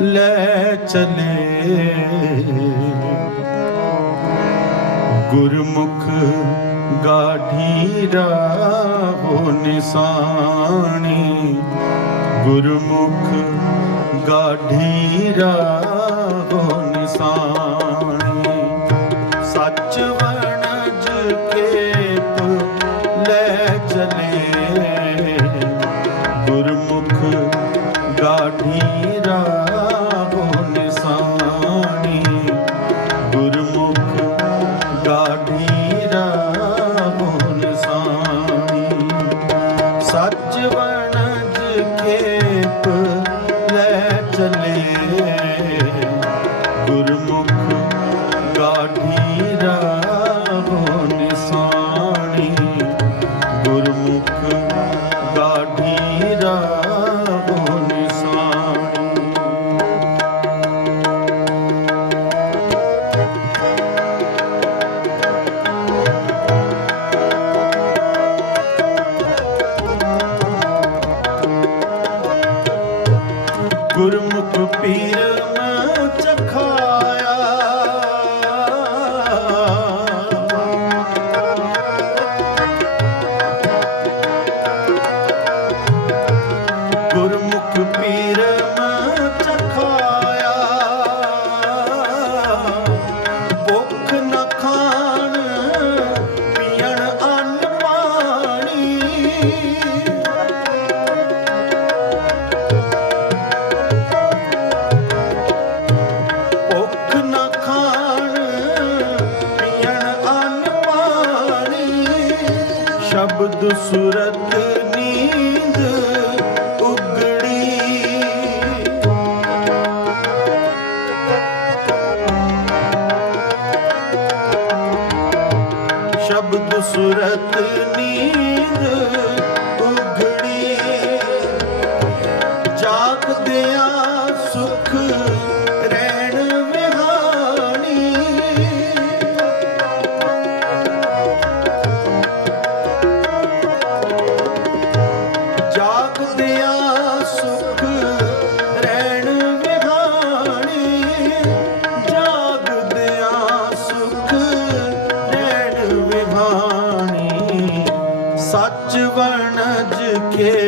ਲੈ ਚਲੇ। ਗੁਰਮੁਖ ਗਾਢੀ ਰਾਹੋ ਨਿਸ਼ਾਨੀ ਗੁਰਮੁਖ ਗਾਢੀ ਰਾਹੋ ਨਿਸਾਣੀ। ਭੀਰਮ ਚਖਾਇਆ। ਗੁਰੂ ਸੂਰਤ ਨੀਂਦ ਉਗੜੀ। ਸ਼ਬਦ ਸੂਰਤ ਨੀਂਦ ਵਣਜ ਕੇ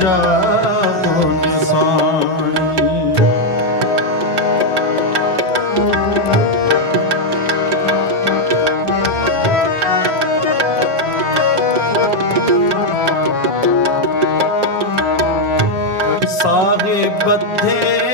ਜਾਗੋ ਨਿਸਾਣੀ ਸਾਹਿਬ ਬੱਧੇ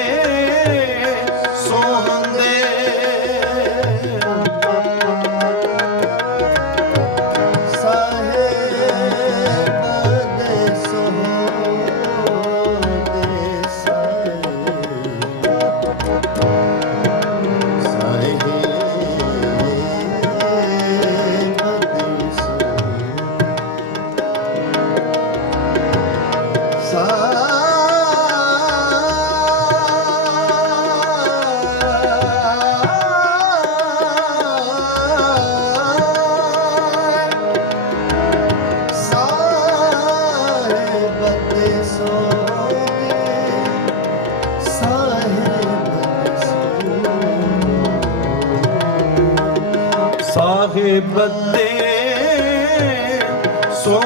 ਸਾਹਿਬ ਦੇ ਸੋ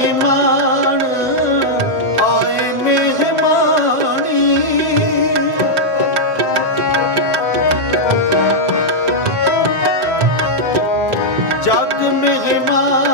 ਜਮਾਨ ਆਏ ਮਹਿਮਾਨੀ ਜਗ ਮਹਿਮਾਨ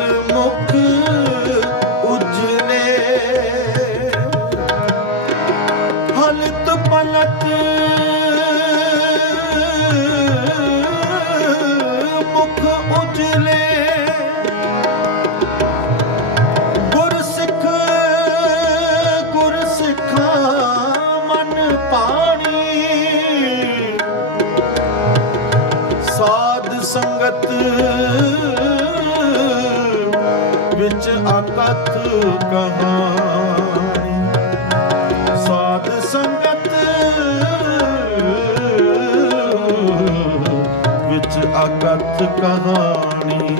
ਸੰਗਤ ਵਿੱਚ ਅਕਥ ਕਹਾ ਸਾਧ ਵਿੱਚ ਅਕਥ ਕਹਾਣੀ।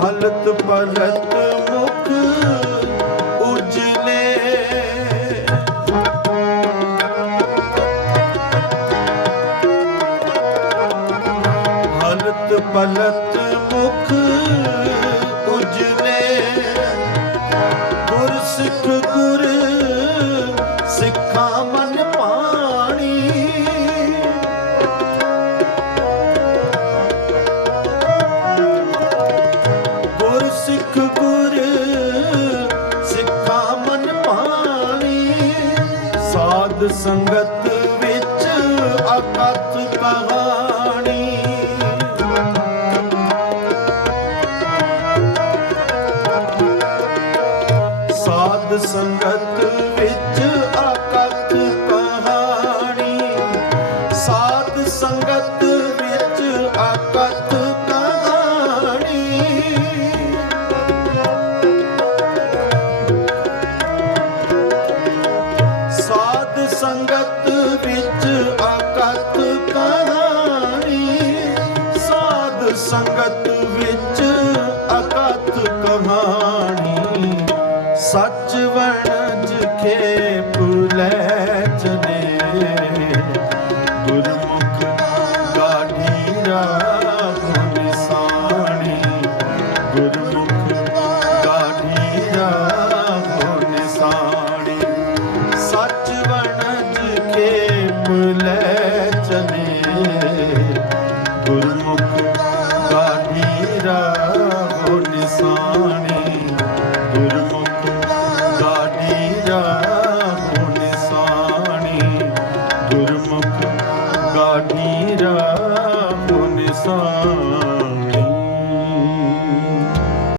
ਹਲਤ ਪਲਤ ਮੁਖ सद संगत